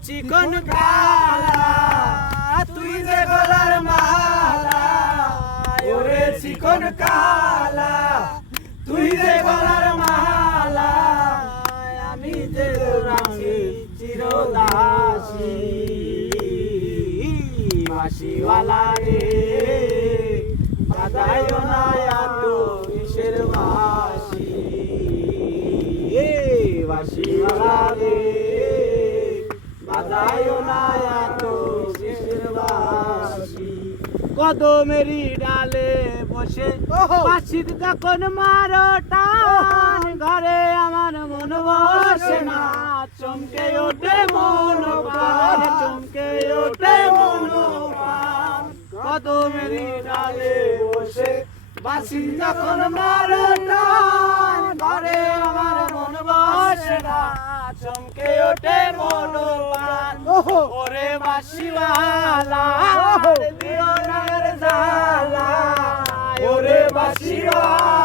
চিকন কালা তুই যে গলার মালা ওরে চিকন কালা তুই যে গলার মালা আমি যে রাখি চিরদাসী বাঁশিওয়ালা রে বাজায় না এত কিসের বাঁশি বাঁশিওয়ালা রে বাজায় না এত কিসের বাঁশি কদমেরি ডালে বসে বাঁশির যখন মারো টান ঘরে আমার মন বসে না চমকে ওঠে মন প্রাণ চমকে ওঠে মন প্রাণ কদমেরি ডালে বসে বাঁশি যখন মারো টান ঘরে আমার মন বসে না চমকে ওঠে মন প্রাণ ওরে বাঁশিওয়ালা দিও না রে জ্বালা ওরে বাঁশিওয়ালা